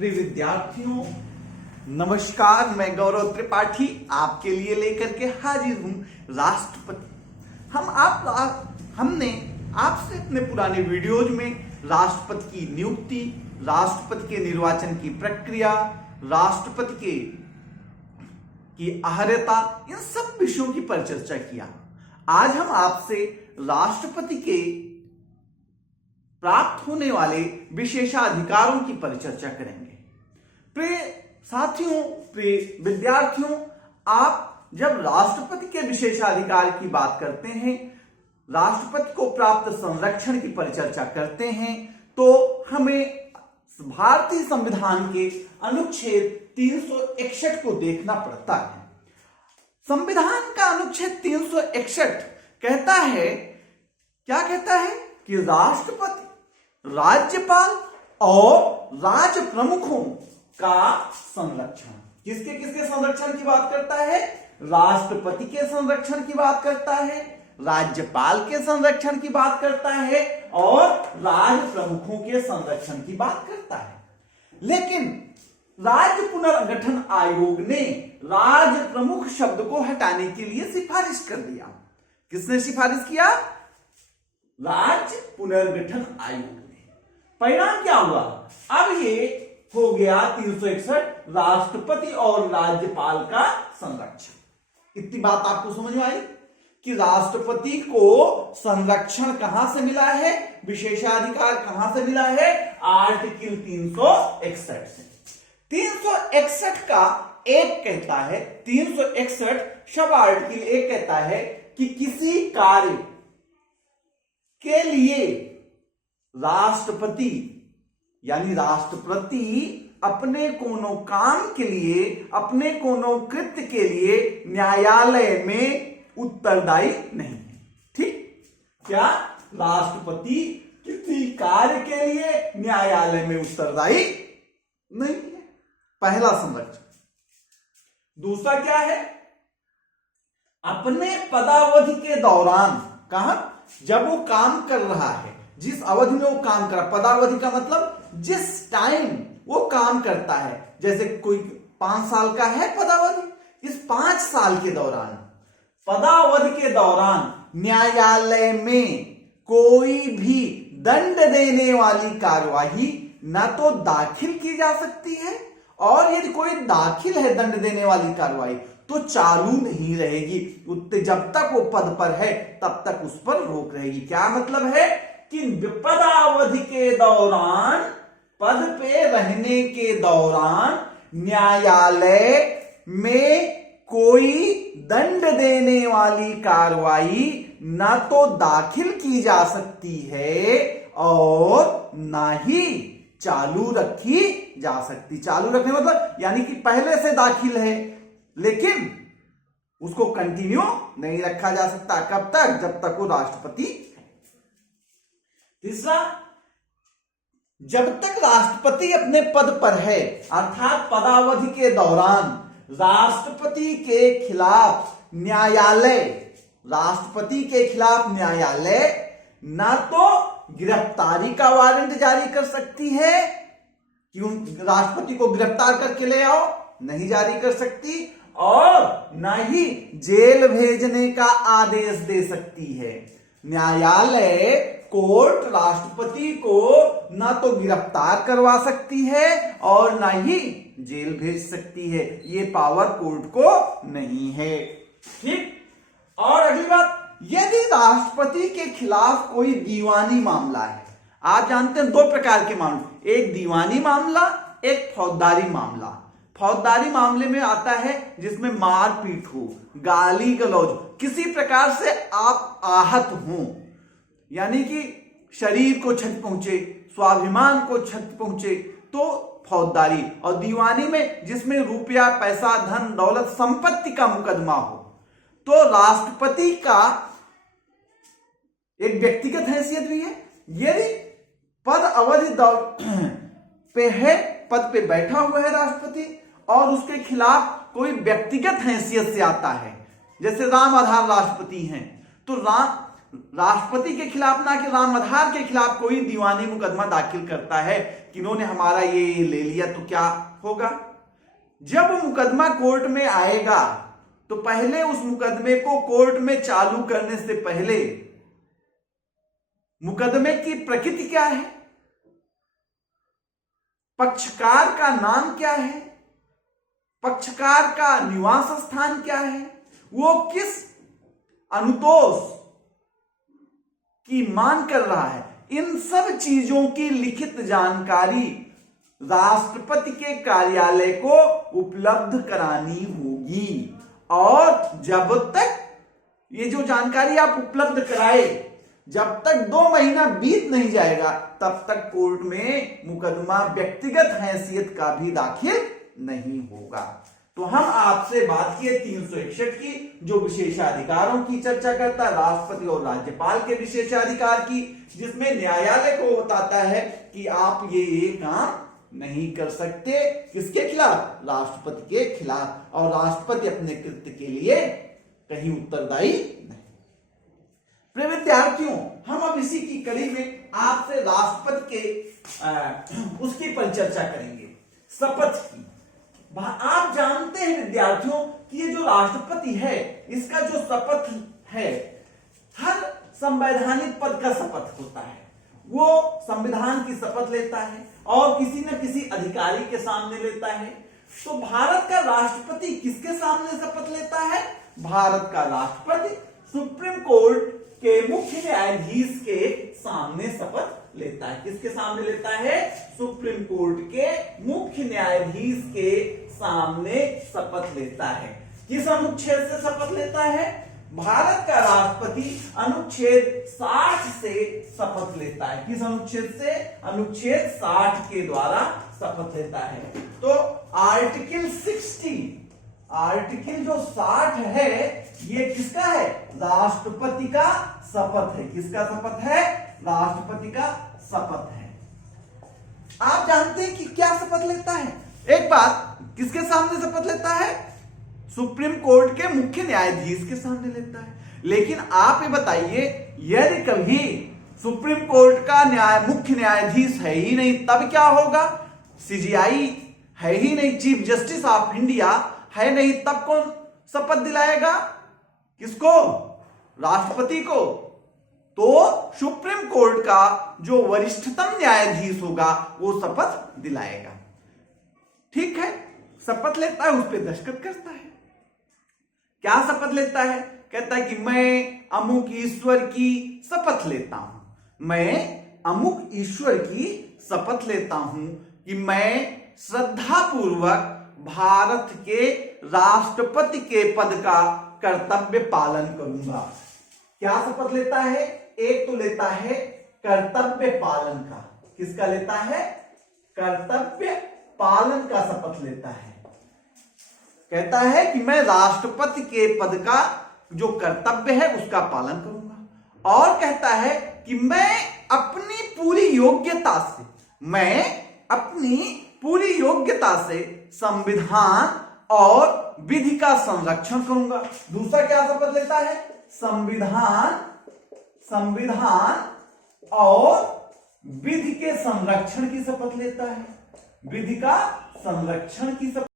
प्रिय विद्यार्थियों, नमस्कार। मैं गौरव त्रिपाठी आपके लिए लेकर के हाजिर हूं राष्ट्रपति। हमने आपसे अपने पुराने वीडियोज में राष्ट्रपति की नियुक्ति, राष्ट्रपति के निर्वाचन की प्रक्रिया, राष्ट्रपति की अर्हता, इन सब विषयों की परिचर्चा किया। आज हम आपसे राष्ट्रपति के प्राप्त होने वाले विशेषाधिकारों की परिचर्चा करेंगे। प्रिय साथियों, प्रिय विद्यार्थियों, आप जब राष्ट्रपति के विशेषाधिकार की बात करते हैं, राष्ट्रपति को प्राप्त संरक्षण की परिचर्चा करते हैं, तो हमें भारतीय संविधान के अनुच्छेद 361 को देखना पड़ता है। संविधान का अनुच्छेद 361 कहता है, क्या कहता है कि राष्ट्रपति, राज्यपाल और राज्य प्रमुखों का संरक्षण, किसके किसके संरक्षण की बात करता है? राष्ट्रपति के संरक्षण की बात करता है, राज्यपाल के संरक्षण की बात करता है और राज्य प्रमुखों के संरक्षण की बात करता है। लेकिन राज्य पुनर्गठन आयोग ने राज्य प्रमुख शब्द को हटाने के लिए सिफारिश कर दिया। किसने सिफारिश किया? राज्य पुनर्गठन आयोग ने। परिणाम क्या हुआ? अब ये हो गया 361 राष्ट्रपति और राज्यपाल का संरक्षण। इतनी बात आपको समझ में आई कि राष्ट्रपति को संरक्षण कहां से मिला है, विशेषाधिकार कहां से मिला है? आर्टिकल 361 से। 361 का एक कहता है, 361 शब्द आर्टिकल एक कहता है कि किसी कार्य के लिए राष्ट्रपति यानी राष्ट्रपति अपने कोनो काम के लिए, अपने कोनो कृत्य के लिए न्यायालय में उत्तरदायी नहीं है। ठीक? क्या राष्ट्रपति किसी कार्य के लिए न्यायालय में उत्तरदायी नहीं है? पहला संरक्षण। दूसरा क्या है? अपने पदावधि के दौरान, कहा जब वो काम कर रहा है, जिस अवधि में वो काम कर रहा है, पदावधि का मतलब जिस टाइम वो काम करता है, जैसे कोई 5 साल का है पदावधि, इस 5 साल के दौरान, पदावधि के दौरान न्यायालय में कोई भी दंड देने वाली कार्यवाही न तो दाखिल की जा सकती है, और यदि कोई दाखिल है दंड देने वाली कार्यवाही तो चालू नहीं रहेगी। जब तक वो पद पर है तब तक उस पर रोक रहेगी। क्या मतलब है कि पदावधि के दौरान, पद पे रहने के दौरान न्यायालय में कोई दंड देने वाली कार्रवाई ना तो दाखिल की जा सकती है और ना ही चालू रखी जा सकती। चालू रखने मतलब यानी कि पहले से दाखिल है लेकिन उसको कंटिन्यू नहीं रखा जा सकता। कब तक? जब तक वो राष्ट्रपति है। तीसरा, जब तक राष्ट्रपति अपने पद पर है, अर्थात पदावधि के दौरान राष्ट्रपति के खिलाफ न्यायालय, राष्ट्रपति के खिलाफ न्यायालय ना तो गिरफ्तारी का वारंट जारी कर सकती है कि राष्ट्रपति को गिरफ्तार करके ले आओ, नहीं जारी कर सकती, और न ही जेल भेजने का आदेश दे सकती है। न्यायालय, कोर्ट राष्ट्रपति को न तो गिरफ्तार करवा सकती है और न ही जेल भेज सकती है। ये पावर कोर्ट को नहीं है। ठीक? और अगली बात, यदि राष्ट्रपति के खिलाफ कोई दीवानी मामला है, आप जानते हैं 2 प्रकार के मामले, एक दीवानी मामला, एक फौजदारी मामला। फौजदारी मामले में आता है जिसमें मारपीट हो, गाली गलौज, किसी प्रकार से आप आहत हो, यानी कि शरीर को क्षति पहुंचे, स्वाभिमान को क्षति पहुंचे, तो फौजदारी। और दीवानी में जिसमें रुपया, पैसा, धन दौलत, संपत्ति का मुकदमा हो, तो राष्ट्रपति का एक व्यक्तिगत हैसियत भी है। यदि पद अवधि पे है, पद पे बैठा हुआ है राष्ट्रपति और उसके खिलाफ कोई व्यक्तिगत हैसियत से आता है, जैसे राम आधार राष्ट्रपति हैं, तो राष्ट्रपति के खिलाफ ना कि राम आधार के खिलाफ कोई दीवानी मुकदमा दाखिल करता है कि इन्होंने हमारा ये ले लिया तो क्या होगा। जब मुकदमा कोर्ट में आएगा तो पहले उस मुकदमे को कोर्ट में चालू करने से पहले मुकदमे की प्रकृति क्या है, पक्षकार का नाम क्या है, पक्षकार का निवास स्थान क्या है, वो किस अनुतोष की मांग कर रहा है, इन सब चीजों की लिखित जानकारी राष्ट्रपति के कार्यालय को उपलब्ध करानी होगी। और जब तक ये जो जानकारी आप उपलब्ध कराए, जब तक 2 महीना बीत नहीं जाएगा तब तक कोर्ट में मुकदमा व्यक्तिगत हैसियत का भी दाखिल नहीं होगा। तो हम आपसे बात किए 361 की, जो विशेषाधिकारों की चर्चा करता है, राष्ट्रपति और राज्यपाल के विशेषाधिकार की, जिसमें न्यायालय को बताता है कि आप ये काम नहीं कर सकते, किसके खिलाफ, राष्ट्रपति के खिलाफ, और राष्ट्रपति अपने कृत्य के लिए कहीं उत्तरदायी नहीं। प्रिय विद्यार्थियों, हम अब इसी की कड़ी में आपसे राष्ट्रपति के उसकी परिचर्चा करेंगे, शपथ की। आप जानते हैं विद्यार्थियों कि ये जो राष्ट्रपति है, इसका जो शपथ है, हर संवैधानिक पद का शपथ होता है। वो संविधान की शपथ लेता है और किसी न किसी अधिकारी के सामने लेता है। तो भारत का राष्ट्रपति किसके सामने शपथ लेता है? भारत का राष्ट्रपति सुप्रीम कोर्ट के मुख्य न्यायाधीश के सामने शपथ लेता है। किसके सामने लेता है? सुप्रीम कोर्ट के मुख्य न्यायाधीश के सामने शपथ लेता है। किस अनुच्छेद से शपथ लेता है? भारत का राष्ट्रपति अनुच्छेद 60 से शपथ लेता है। किस अनुच्छेद से? अनुच्छेद 60 के द्वारा शपथ लेता है। तो आर्टिकल 60, आर्टिकल जो 60 है, ये किसका है? राष्ट्रपति का शपथ है। किसका शपथ है? राष्ट्रपति का शपथ है। आप जानते हैं कि क्या शपथ लेता है? एक बात, किसके सामने शपथ लेता है? सुप्रीम कोर्ट के मुख्य न्यायाधीश के सामने लेता है। लेकिन आप ये बताइए, यदि कभी सुप्रीम कोर्ट का मुख्य न्यायाधीश है ही नहीं, तब क्या होगा? सीजीआई है ही नहीं, चीफ जस्टिस ऑफ इंडिया है नहीं, तब कौन शपथ दिलाएगा? किसको? राष्ट्रपति को। तो सुप्रीम कोर्ट का जो वरिष्ठतम न्यायाधीश होगा वो शपथ दिलाएगा। ठीक है, शपथ लेता है, उस पर दस्तखत करता है। क्या शपथ लेता है? कहता है कि मैं अमुक ईश्वर की शपथ लेता हूं, मैं अमुक ईश्वर की शपथ लेता हूं कि मैं श्रद्धापूर्वक भारत के राष्ट्रपति के पद का कर्तव्य पालन करूंगा। क्या शपथ लेता है? एक तो लेता है कर्तव्य पालन का। किसका लेता है? कर्तव्य पालन का शपथ लेता है। कहता है कि मैं राष्ट्रपति के पद का जो कर्तव्य है उसका पालन करूंगा। और कहता है कि मैं अपनी पूरी योग्यता से संविधान और विधि का संरक्षण करूंगा। दूसरा क्या शपथ लेता है? संविधान और विधि के संरक्षण की शपथ लेता है। विधि का संरक्षण की शपथ